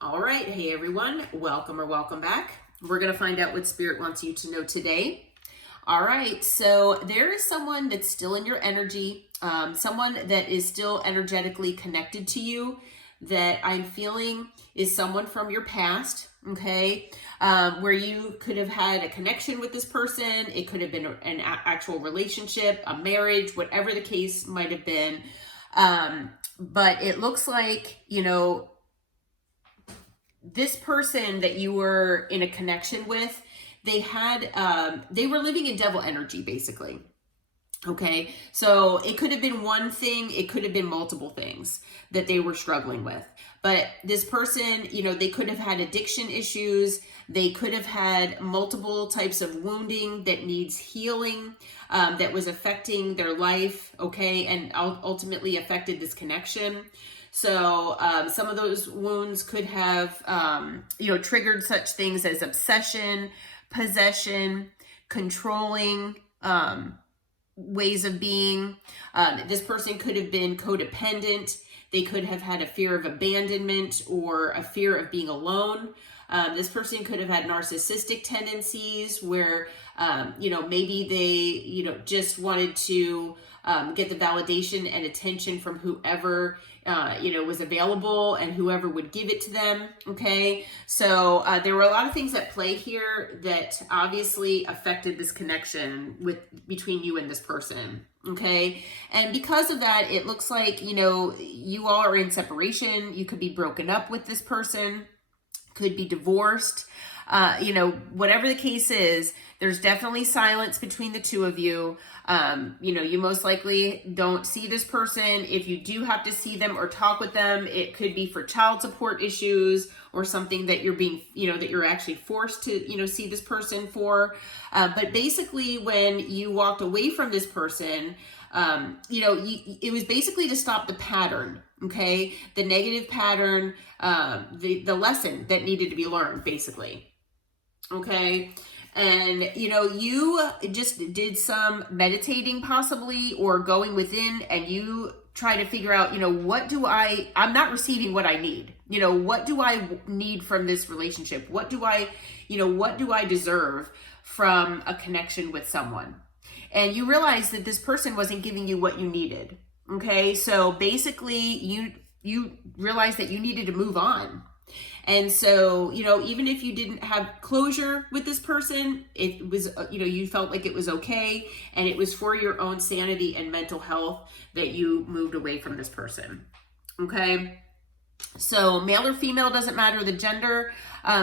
All right. Hey, everyone. Welcome or welcome back. We're going to find out what Spirit wants you to know today. All right. So there is someone that's still in your energy, someone that is still energetically connected to you that I'm feeling is someone from your past. Okay. Where you could have had a connection with this person. It could have been an actual relationship, a marriage, whatever the case might have been. But it looks like, this person that you were in a connection with, they were living in devil energy, basically. Okay, so it could have been one thing, it could have been multiple things that they were struggling with. But this person, they could have had addiction issues, they could have had multiple types of wounding that needs healing, that was affecting their life, okay, and ultimately affected this connection. So some of those wounds could have, triggered such things as obsession, possession, controlling, ways of being. This person could have been codependent. They could have had a fear of abandonment or a fear of being alone. This person could have had narcissistic tendencies where, maybe they, just wanted to get the validation and attention from whoever, was available and whoever would give it to them. Okay. So there were a lot of things at play here that obviously affected this connection between you and this person. Okay. And because of that, it looks like, you all are in separation. You could be broken up with this person, could be divorced. Whatever the case is, there's definitely silence between the two of you. You most likely don't see this person. If you do have to see them or talk with them, it could be for child support issues or something that you're being, that you're actually forced to, see this person for. But basically when you walked away from this person, it was basically to stop the pattern, okay? The negative pattern, the lesson that needed to be learned, basically. Okay. And, you just did some meditating possibly or going within and you try to figure out, I'm not receiving what I need. What do I need from this relationship? What do I deserve from a connection with someone? And you realize that this person wasn't giving you what you needed. Okay. So basically you realize that you needed to move on. And so, even if you didn't have closure with this person, it was, you felt like it was okay. And it was for your own sanity and mental health that you moved away from this person. Okay. So male or female, doesn't matter the gender.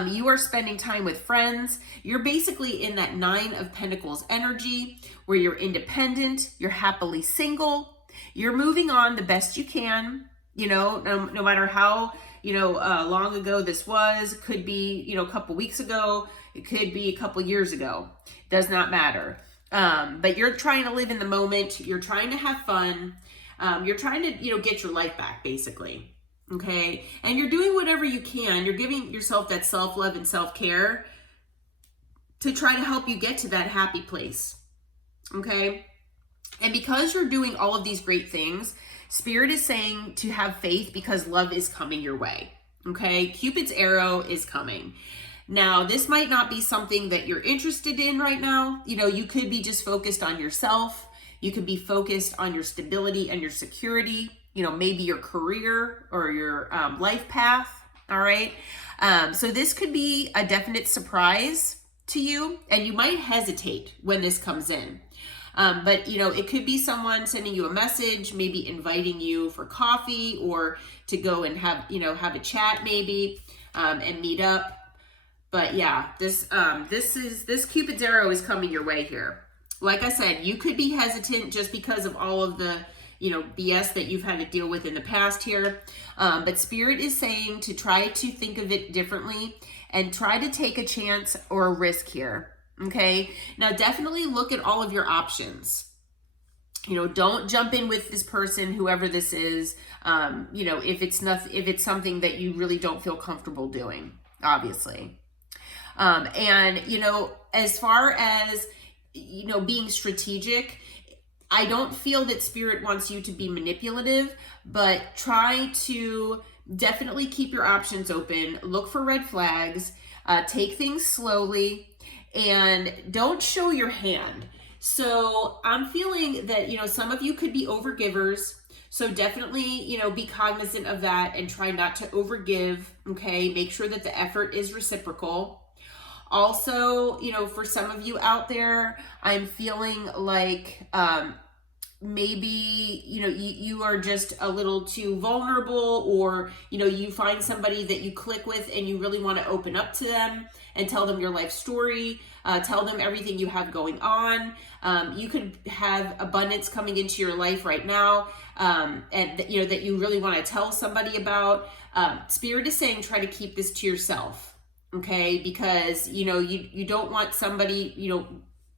You are spending time with friends. You're basically in that 9 of Pentacles energy where you're independent, you're happily single, you're moving on the best you can, no matter how, long ago this was, could be, a couple weeks ago, it could be a couple years ago, does not matter. But you're trying to live in the moment. You're trying to have fun. You're trying to, get your life back, basically. Okay. And you're doing whatever you can. You're giving yourself that self-love and self-care to try to help you get to that happy place. Okay. And because you're doing all of these great things, Spirit is saying to have faith because love is coming your way. Okay. Cupid's arrow is coming. Now, this might not be something that you're interested in right now. You could be just focused on yourself. You could be focused on your stability and your security, maybe your career or your life path. All right. So this could be a definite surprise to you and you might hesitate when this comes in. But it could be someone sending you a message, maybe inviting you for coffee or to go and have a chat maybe, and meet up. But yeah, this Cupid's arrow is coming your way here. Like I said, you could be hesitant just because of all of the, BS that you've had to deal with in the past here. But Spirit is saying to try to think of it differently and try to take a chance or a risk here. Okay. Now definitely look at all of your options. Don't jump in with this person, whoever this is, if it's something that you really don't feel comfortable doing, obviously. And, as far as, being strategic, I don't feel that Spirit wants you to be manipulative, but try to definitely keep your options open. Look for red flags. Take things slowly, and don't show your hand. So I'm feeling that, some of you could be overgivers. So definitely, be cognizant of that and try not to overgive. Okay. Make sure that the effort is reciprocal. Also, for some of you out there, I'm feeling like, maybe you are just a little too vulnerable, or you find somebody that you click with and you really want to open up to them and tell them your life story, tell them everything you have going on. You could have abundance coming into your life right now, and that you really want to tell somebody about. Spirit is saying try to keep this to yourself, okay? Because you don't want somebody,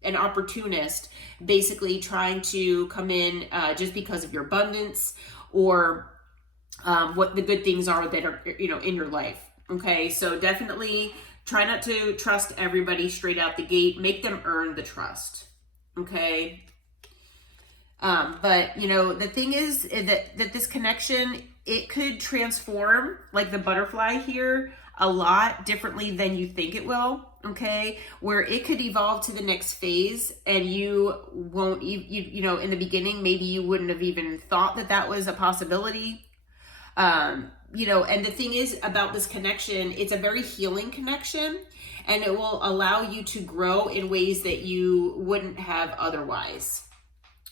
an opportunist basically trying to come in just because of your abundance, or what the good things are that are in your life. Okay, so definitely try not to trust everybody straight out the gate. Make them earn the trust. Okay, but the thing is that this connection, it could transform, like the butterfly here, a lot differently than you think it will. Okay, where it could evolve to the next phase, and you won't, in the beginning, maybe you wouldn't have even thought that was a possibility. And the thing is about this connection, it's a very healing connection, and it will allow you to grow in ways that you wouldn't have otherwise.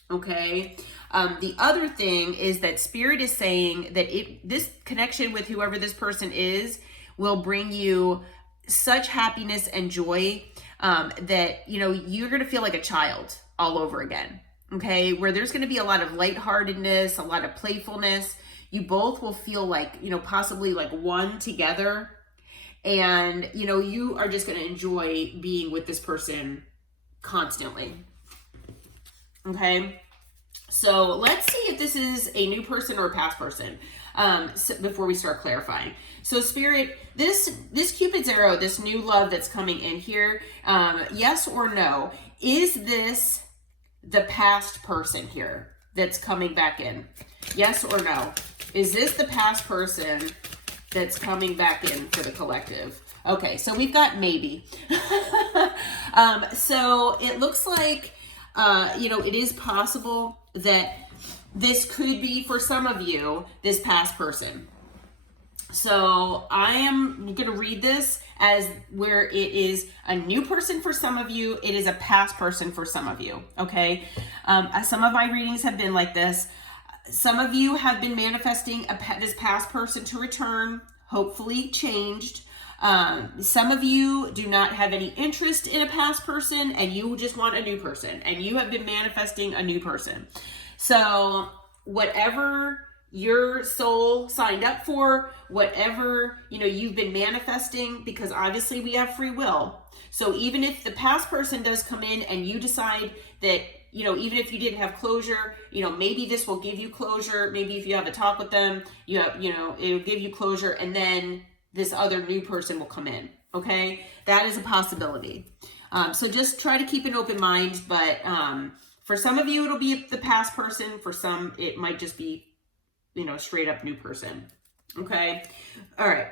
Okay. The other thing is that Spirit is saying that this connection with whoever this person is will bring you such happiness and joy, that you're going to feel like a child all over again. Okay, where there's going to be a lot of lightheartedness, a lot of playfulness. You both will feel like possibly like one together, and you are just going to enjoy being with this person constantly. Okay, so let's see if this is a new person or a past person. Before we start clarifying. So Spirit, this Cupid's arrow, this new love that's coming in here, yes or no, is this the past person here that's coming back in? Yes or no? Is this the past person that's coming back in for the collective? Okay, so we've got maybe. So it looks like, it is possible that this could be, for some of you, this past person. So I am going to read this as where it is a new person for some of you. It is a past person for some of you. Okay. Some of my readings have been like this. Some of you have been manifesting this past person to return, hopefully changed. Some of you do not have any interest in a past person, and you just want a new person, and you have been manifesting a new person. So whatever your soul signed up for, whatever, you've been manifesting, because obviously we have free will. So even if the past person does come in and you decide that, even if you didn't have closure, maybe this will give you closure. Maybe if you have a talk with them, it will give you closure, and then this other new person will come in. Okay. That is a possibility. So just try to keep an open mind, but, for some of you, it'll be the past person. For some, it might just be, straight up new person. Okay. All right.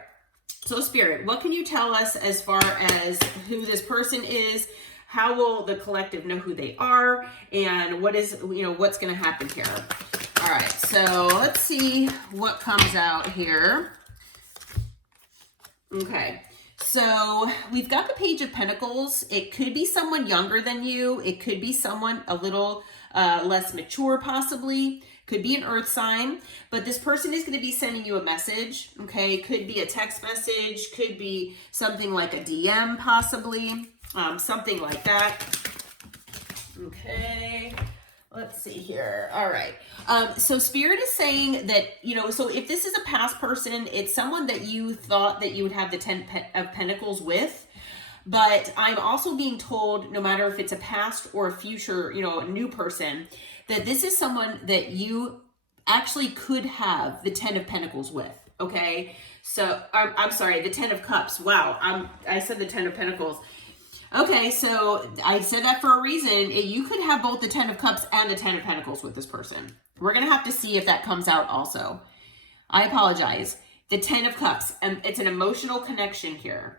So Spirit, what can you tell us as far as who this person is? How will the collective know who they are? And what is, what's going to happen here? All right. So let's see what comes out here. Okay. So we've got the Page of Pentacles. It could be someone younger than you. It could be someone a little less mature, possibly. Could be an earth sign. But this person is going to be sending you a message. Okay. Could be a text message. Could be something like a DM, possibly. Something like that. Okay. Let's see here. All right. So Spirit is saying that, so if this is a past person, it's someone that you thought that you would have the 10 of Pentacles with. But I'm also being told, no matter if it's a past or a future, a new person, that this is someone that you actually could have the 10 of Pentacles with. Okay. So I'm sorry, the 10 of Cups. Wow. I said the 10 of Pentacles. Okay, so I said that for a reason. You could have both the 10 of Cups and the 10 of Pentacles with this person. We're going to have to see if that comes out also. I apologize. the 10 of Cups, and it's an emotional connection here.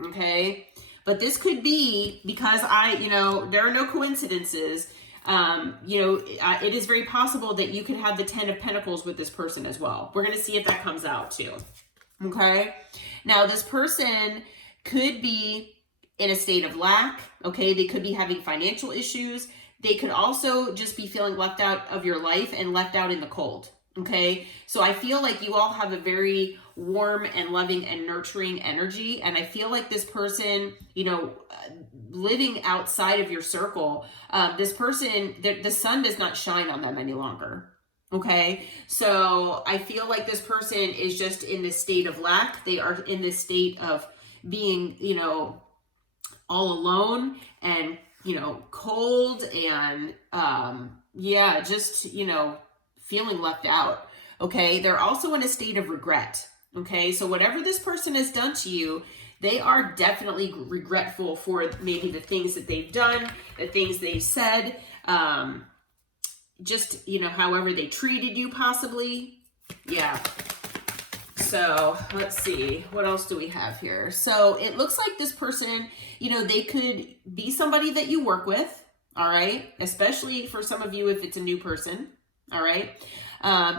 Okay. But this could be because there are no coincidences. It is very possible that you could have the 10 of Pentacles with this person as well. We're going to see if that comes out too. Okay. Now this person could be in a state of lack. Okay. They could be having financial issues. They could also just be feeling left out of your life and left out in the cold. Okay. So I feel like you all have a very warm and loving and nurturing energy. And I feel like this person, living outside of your circle, this person, the sun does not shine on them any longer. Okay. So I feel like this person is just in this state of lack. They are in this state of being, all alone and, cold and, just, feeling left out. Okay. They're also in a state of regret. Okay. So whatever this person has done to you, they are definitely regretful for maybe the things that they've done, the things they've said, however they treated you possibly. Yeah. So let's see, what else do we have here? So it looks like this person, they could be somebody that you work with. All right. Especially for some of you, if it's a new person. All right.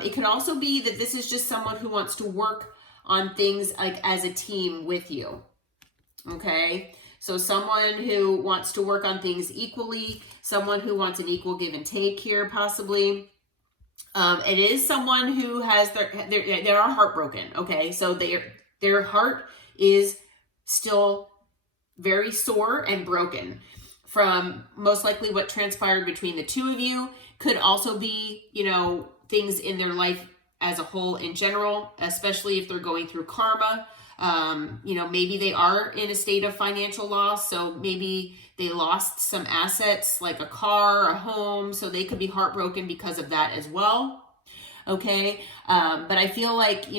It could also be that this is just someone who wants to work on things like as a team with you. Okay. So someone who wants to work on things equally, someone who wants an equal give and take here, possibly. It is someone who has they are heartbroken. Okay. So their heart is still very sore and broken from most likely what transpired between the two of you. Could also be, things in their life as a whole in general, especially if they're going through karma. Maybe they are in a state of financial loss. So maybe they lost some assets like a car, a home. So they could be heartbroken because of that as well. Okay. But I feel like,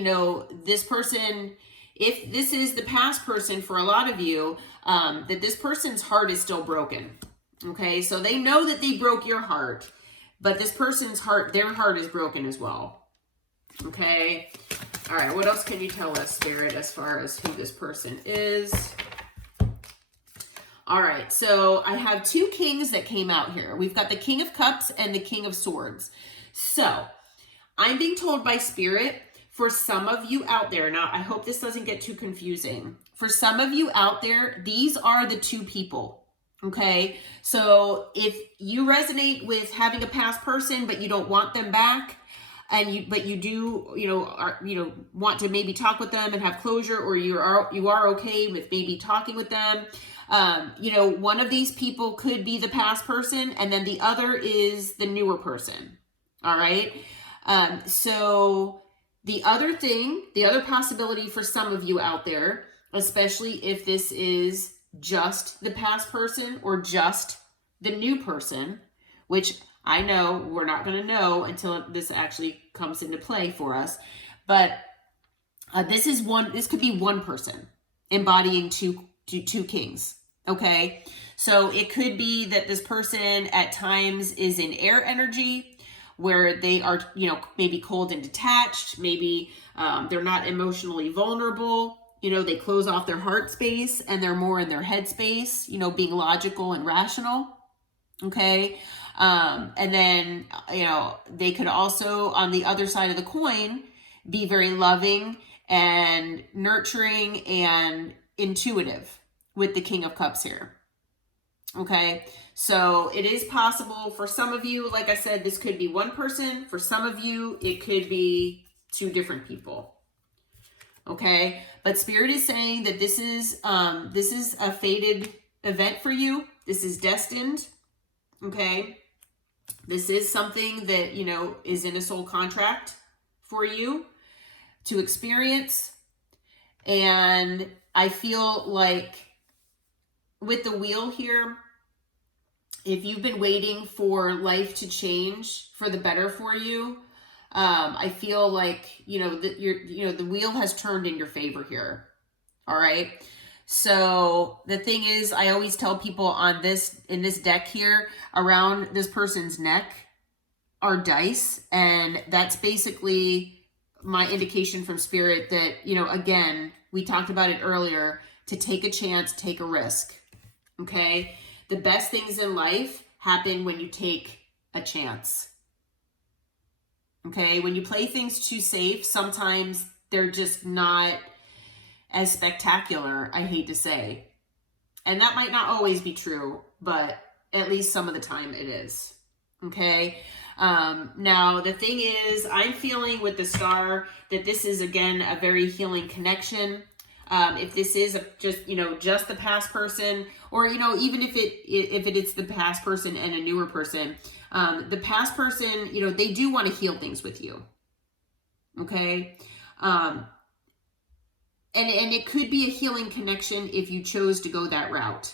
this person, if this is the past person for a lot of you, that this person's heart is still broken. Okay. So they know that they broke your heart, but this person's heart, their heart is broken as well. Okay. All right. What else can you tell us, Spirit, as far as who this person is? All right. So I have two kings that came out here. We've got the King of Cups and the King of Swords. So I'm being told by Spirit, for some of you out there, now I hope this doesn't get too confusing. For some of you out there, these are the two people. Okay. So if you resonate with having a past person, but you don't want them back, but you do, want to maybe talk with them and have closure, or you are okay with maybe talking with them. One of these people could be the past person, and then the other is the newer person. All right. So the other possibility for some of you out there, especially if this is just the past person or just the new person, which I know we're not going to know until this actually comes into play for us. But this could be one person embodying two kings. Okay. So it could be that this person at times is in air energy, where they are, maybe cold and detached. Maybe they're not emotionally vulnerable. They close off their heart space and they're more in their head space, being logical and rational. Okay. And then, they could also, on the other side of the coin, be very loving and nurturing and intuitive with the King of Cups here. Okay. So it is possible for some of you, like I said, this could be one person. For some of you, it could be two different people. Okay. But Spirit is saying that this is a fated event for you. This is destined. Okay. This is something that, is in a soul contract for you to experience. And I feel like with the wheel here, if you've been waiting for life to change for the better for you, I feel like, the wheel has turned in your favor here. All right. So the thing is, I always tell people in this deck here, around this person's neck are dice. And that's basically my indication from Spirit that, you know, again, we talked about it earlier, to take a chance, take a risk. Okay? The best things in life happen when you take a chance. Okay? When you play things too safe, sometimes they're just not as spectacular, I hate to say. And that might not always be true, but at least some of the time it is. Okay? Now, the thing is, I'm feeling with the star that this is, again, a very healing connection. If this is just the past person, or, you know, even if it's the past person and a newer person, the past person, you know, they do want to heal things with you. Okay? And it could be a healing connection if you chose to go that route.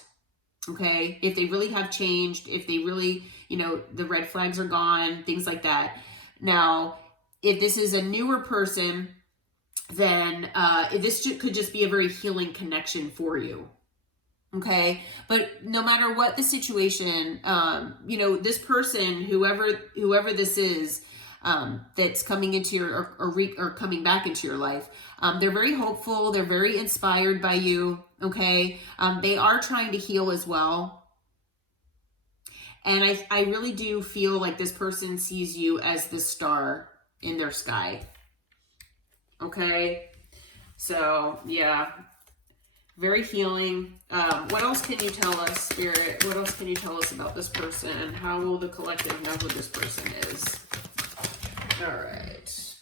Okay? If they really have changed, if they really, you know, the red flags are gone, things like that. Now, if this is a newer person, then this could just be a very healing connection for you. Okay? But no matter what the situation, you know, this person, whoever this is, that's coming into your, or coming back into your life, they're very hopeful. They're very inspired by you. Okay? They are trying to heal as well. And I really do feel like this person sees you as the star in their sky. Okay? So, yeah. Very healing. What else can you tell us, Spirit? What else can you tell us about this person? How will the collective know who this person is? All right.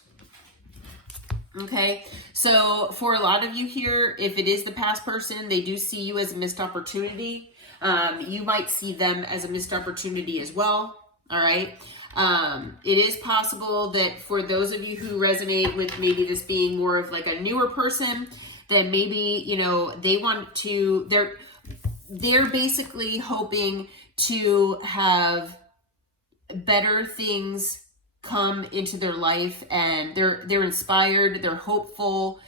Okay. So, for a lot of you here, if it is the past person, they do see you as a missed opportunity. You might see them as a missed opportunity as well. All right. It is possible that for those of you who resonate with maybe this being more of like a newer person, then maybe, you know, they want to, they're basically hoping to have better things come into their life, and they're inspired, they're hopeful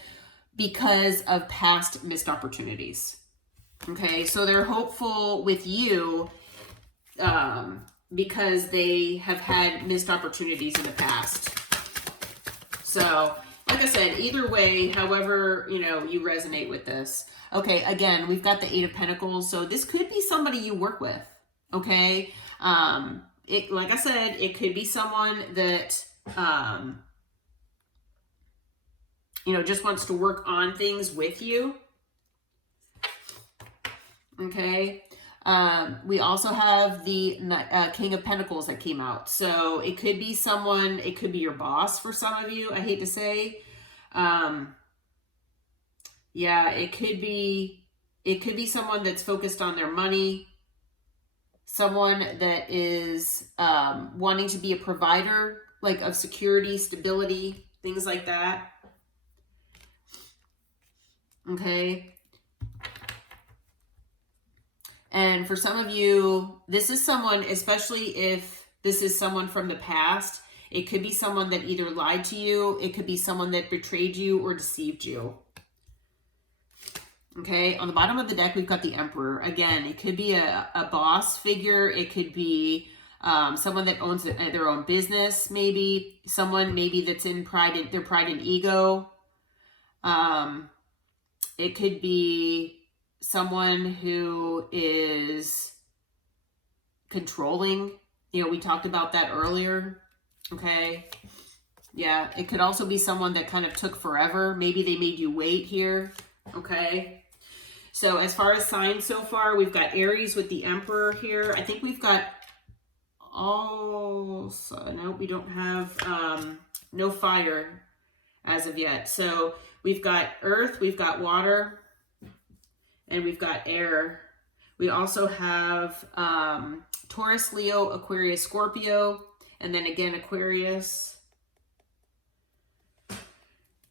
because of past missed opportunities. Okay, so they're hopeful with you because they have had missed opportunities in the past. So, like I said, either way, however, you know, you resonate with this. Okay, again, we've got the 8 of Pentacles, so this could be somebody you work with. Okay, like I said, it could be someone that you know, just wants to work on things with you. Okay. We also have the King of Pentacles that came out. So it could be someone, it could be your boss for some of you, I hate to say. Yeah, it could be someone that's focused on their money. Someone that is wanting to be a provider, like of security, stability, things like that. Okay. And for some of you, this is someone, especially if this is someone from the past, it could be someone that either lied to you, it could be someone that betrayed you or deceived you. Okay, on the bottom of the deck, we've got the Emperor. Again, it could be a boss figure. It could be someone that owns their own business, maybe. Someone maybe that's in their pride and ego. It could be someone who is controlling. You know, we talked about that earlier. Okay. Yeah, it could also be someone that kind of took forever. Maybe they made you wait here. Okay. So as far as signs so far, we've got Aries with the Emperor here. I think we've got no, we don't have no fire as of yet. So we've got Earth, we've got water, and we've got air. We also have Taurus, Leo, Aquarius, Scorpio, and then again Aquarius.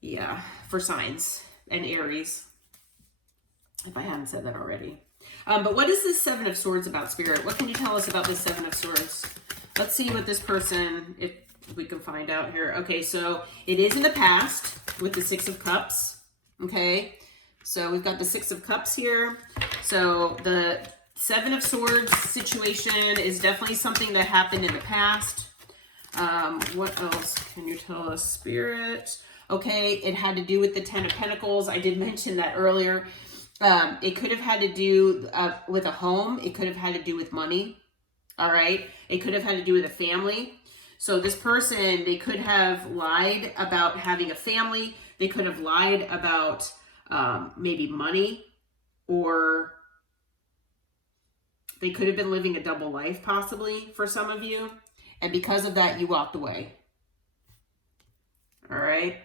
Yeah, for signs, and Aries, if I hadn't said that already. But what is this 7 of Swords about, Spirit? What can you tell us about this 7 of Swords? Let's see what this person, if we can find out here. Okay, so it is in the past with the 6 of Cups. Okay, so we've got the 6 of Cups here. So the 7 of Swords situation is definitely something that happened in the past. What else can you tell us, Spirit? Okay, it had to do with the Ten of Pentacles. I did mention that earlier. It could have had to do with a home. It could have had to do with money. All right. It could have had to do with a family. So this person, they could have lied about having a family. They could have lied about maybe money, or they could have been living a double life possibly for some of you. And because of that, you walked away. All right.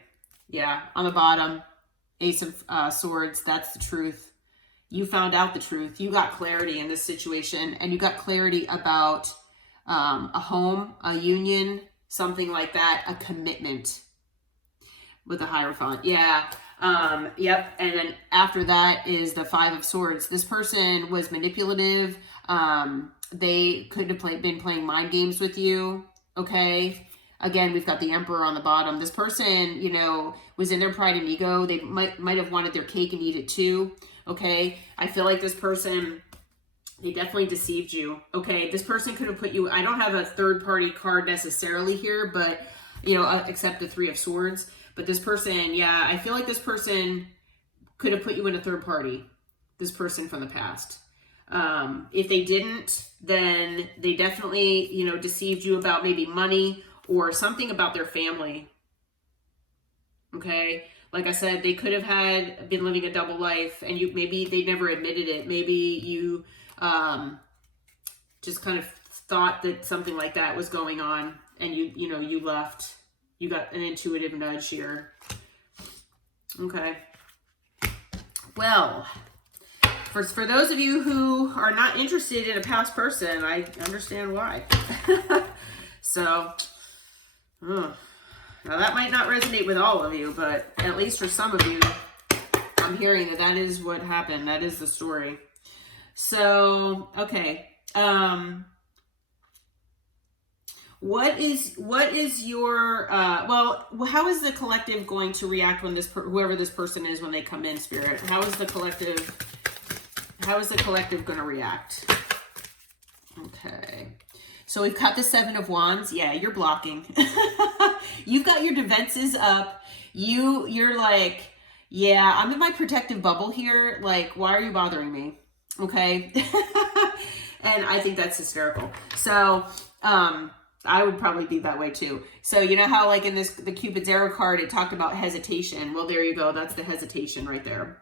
Yeah. On the bottom, Ace of Swords. That's the truth. You found out the truth. You got clarity in this situation, and you got clarity about a home, a union, something like that, a commitment with a Hierophant. Yeah. Yep. And then after that is the Five of Swords. This person was manipulative. They could have been playing mind games with you. Okay. Again, we've got the Emperor on the bottom. This person, you know, was in their pride and ego. They might have wanted their cake and eat it too. Okay. I feel like this person, they definitely deceived you. Okay. This person could have put you, I don't have a third party card necessarily here, but, you know, except the Three of Swords. But this person, yeah, I feel like this person could have put you in a third party. This person from the past. If they didn't, then they definitely, you know, deceived you about maybe money or something about their family. Okay. Like I said, they could have been living a double life, and maybe they never admitted it. Maybe you just kind of thought that something like that was going on, and you left. You got an intuitive nudge here. Okay. Well, for those of you who are not interested in a past person, I understand why. So, now that might not resonate with all of you, but at least for some of you, I'm hearing that is what happened. That is the story. So, okay. What is your, well, how is the collective going to react when whoever this person is, when they come in, Spirit? How is the collective going to react? Okay. So we've got the Seven of Wands. Yeah, you're blocking. You've got your defenses up. You're like, yeah, I'm in my protective bubble here. Like, why are you bothering me? Okay. And I think that's hysterical. So, I would probably be that way too. So you know how like in the Cupid's arrow card, it talked about hesitation. Well, there you go. That's the hesitation right there.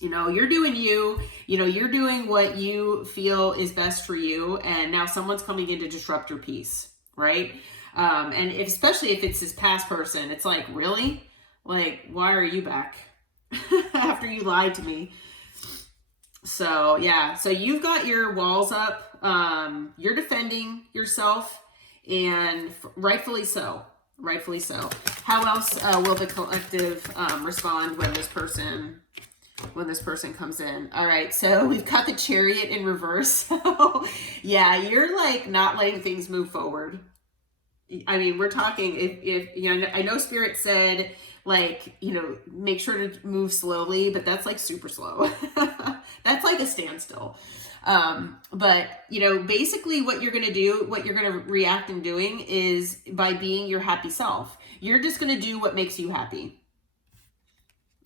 You know, you're doing you're doing what you feel is best for you. And now someone's coming in to disrupt your peace. Right. And especially if it's this past person, it's like, really? Like, why are you back after you lied to me? So yeah, so you've got your walls up. You're defending yourself, and rightfully so. Rightfully so. How else will the collective respond when this person comes in? All right, so we've got the Chariot in reverse. So yeah, you're like not letting things move forward. I mean, we're talking if you know, I know Spirit said like, you know, make sure to move slowly, but that's like super slow. That's like a standstill. But you know, basically what you're going to react in doing is by being your happy self. You're just going to do what makes you happy.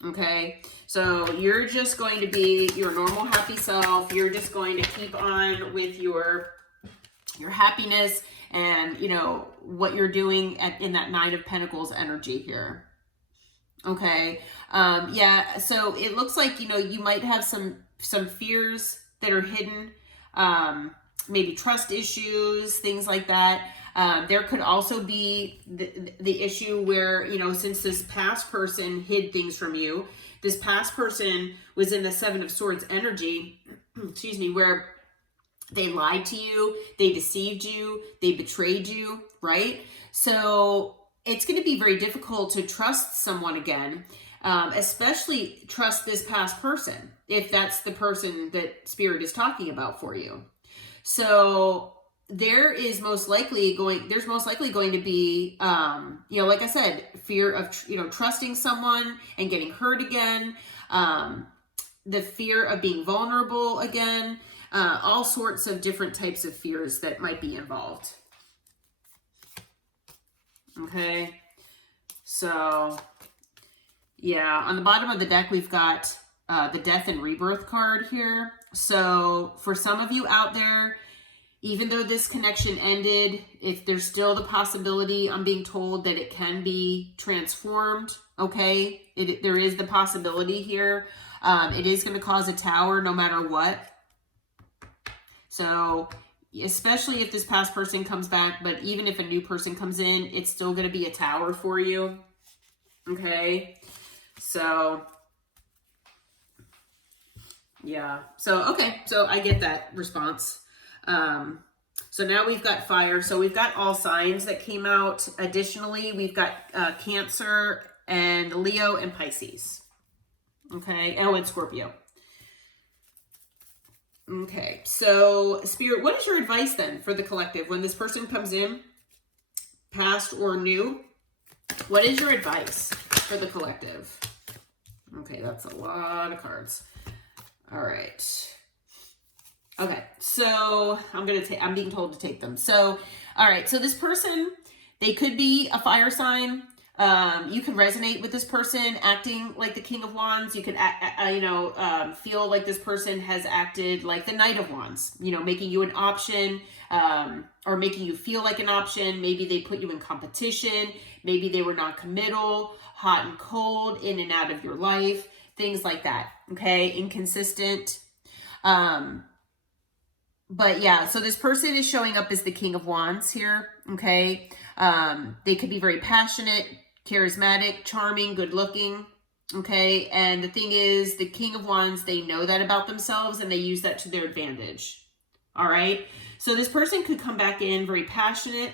Okay. So you're just going to be your normal happy self. You're just going to keep on with your happiness and, you know, what you're doing in that Nine of Pentacles energy here. Okay. Yeah. So it looks like, you know, you might have some fears that are hidden, maybe trust issues, things like that. There could also be the issue where, you know, since this past person hid things from you, this past person was in the Seven of Swords energy, excuse me, where they lied to you, they deceived you, they betrayed you, right? So it's going to be very difficult to trust someone again, especially trust this past person, if that's the person that Spirit is talking about for you. So there's most likely going to be, you know, like I said, fear of, you know, trusting someone and getting hurt again, the fear of being vulnerable again, all sorts of different types of fears that might be involved. Okay. So Yeah, on the bottom of the deck, we've got the Death and Rebirth card here. So for some of you out there, even though this connection ended, if there's still the possibility, I'm being told that it can be transformed, okay? There is the possibility here. It is going to cause a tower no matter what. So especially if this past person comes back, but even if a new person comes in, it's still going to be a tower for you, okay? So, yeah. So, okay. So I get that response. So now we've got fire. So we've got all signs that came out. Additionally, we've got Cancer and Leo and Pisces. Okay. Oh, and Scorpio. Okay. So Spirit, what is your advice then for the collective when this person comes in, past or new? What is your advice for the collective? Okay, that's a lot of cards. All right. Okay, so I'm being told to take them. So, all right, so this person, they could be a fire sign. You can resonate with this person acting like the King of Wands. You could, feel like this person has acted like the Knight of Wands, making you an option, or making you feel like an option. Maybe they put you in competition. Maybe they were non-committal, hot and cold, in and out of your life, things like that. Okay, inconsistent. But yeah, so this person is showing up as the King of Wands here, okay? They could be very passionate, charismatic, charming, good looking, okay? And the thing is, the King of Wands, they know that about themselves and they use that to their advantage, all right? So this person could come back in very passionate.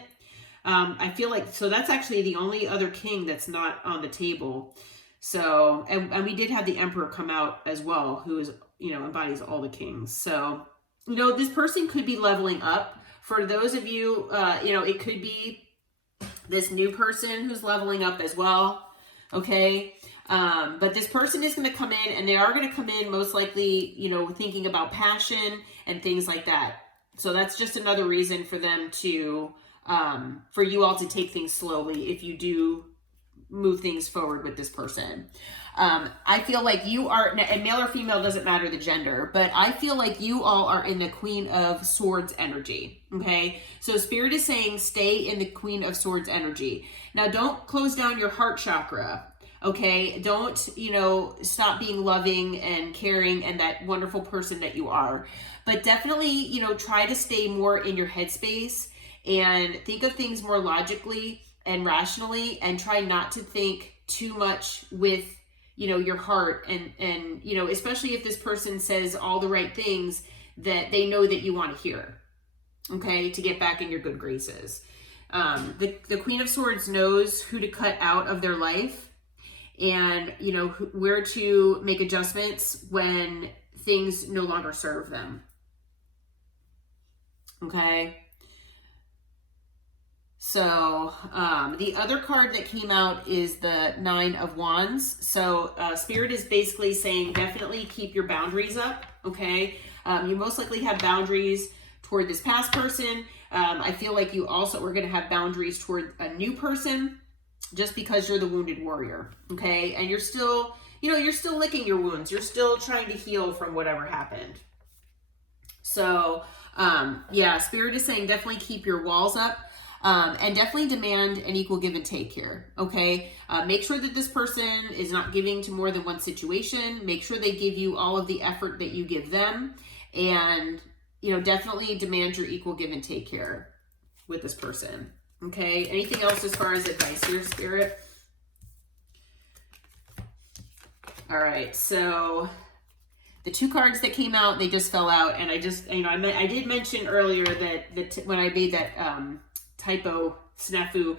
I feel like, so that's actually the only other king that's not on the table. So, and we did have the Emperor come out as well, who is, embodies all the kings. So, this person could be leveling up. For those of you, it could be this new person who's leveling up as well, okay? But this person is going to come in, and they are going to come in most likely, thinking about passion and things like that. So that's just another reason for them to, for you all to take things slowly if you do move things forward with this person. I feel like you are, and male or female doesn't matter the gender, but I feel like you all are in the Queen of Swords energy, okay? So Spirit is saying stay in the Queen of Swords energy. Now, don't close down your heart chakra, okay? Don't, stop being loving and caring and that wonderful person that you are. But definitely, try to stay more in your headspace and think of things more logically and rationally, and try not to think too much with your heart, and especially if this person says all the right things that they know that you want to hear, okay, to get back in your good graces. The Queen of Swords knows who to cut out of their life, and where to make adjustments when things no longer serve them, okay. So the other card that came out is the Nine of Wands. So Spirit is basically saying definitely keep your boundaries up, okay? You most likely have boundaries toward this past person. I feel like you also are going to have boundaries toward a new person just because you're the wounded warrior, okay? And you're still, you're still licking your wounds. You're still trying to heal from whatever happened. So yeah, Spirit is saying definitely keep your walls up. And definitely demand an equal give and take here, okay? Make sure that this person is not giving to more than one situation. Make sure they give you all of the effort that you give them. And, definitely demand your equal give and take here with this person, okay? Anything else as far as advice here, Spirit? All right, so the two cards that came out, they just fell out. And I just, I did mention earlier that when I made that typo snafu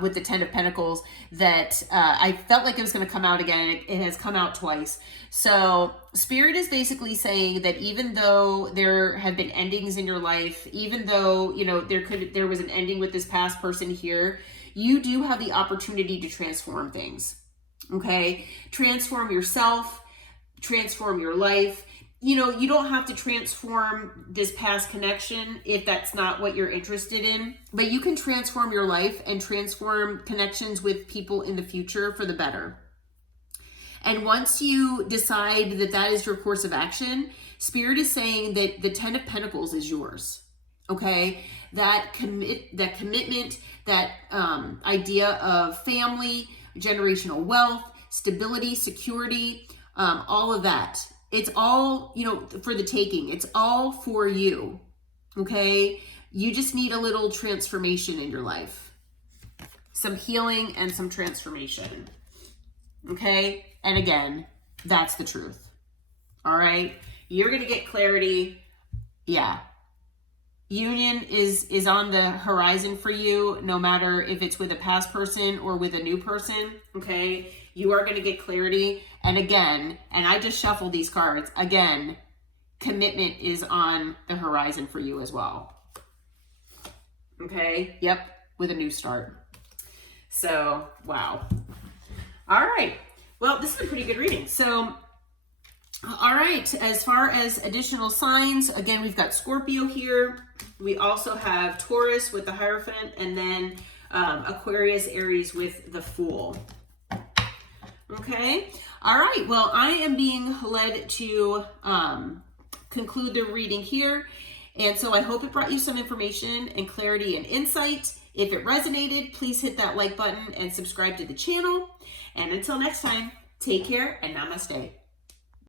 with the Ten of Pentacles, that I felt like it was going to come out again. It has come out twice. So Spirit is basically saying that even though there have been endings in your life, even though there was an ending with this past person here, you do have the opportunity to transform things, okay? Transform yourself, transform your life. You don't have to transform this past connection if that's not what you're interested in, but you can transform your life and transform connections with people in the future for the better. And once you decide that that is your course of action, Spirit is saying that the 10 of Pentacles is yours. Okay, that commitment, that idea of family, generational wealth, stability, security, all of that. It's all, you know, for the taking. It's all for you. Okay, you just need a little transformation in your life, some healing and some transformation. Okay, and again, that's the truth. All right, you're gonna get clarity. Yeah. Union is on the horizon for you, no matter if it's with a past person or with a new person, okay? You are going to get clarity. And again, and I just shuffled these cards, again, commitment is on the horizon for you as well. Okay? Yep, with a new start. So, wow. All right. Well, this is a pretty good reading. So, all right, as far as additional signs, again, we've got Scorpio here. We also have Taurus with the Hierophant, and then Aquarius, Aries with the Fool. Okay, all right, well, I am being led to conclude the reading here. And so I hope it brought you some information and clarity and insight. If it resonated, please hit that like button and subscribe to the channel. And until next time, take care and namaste.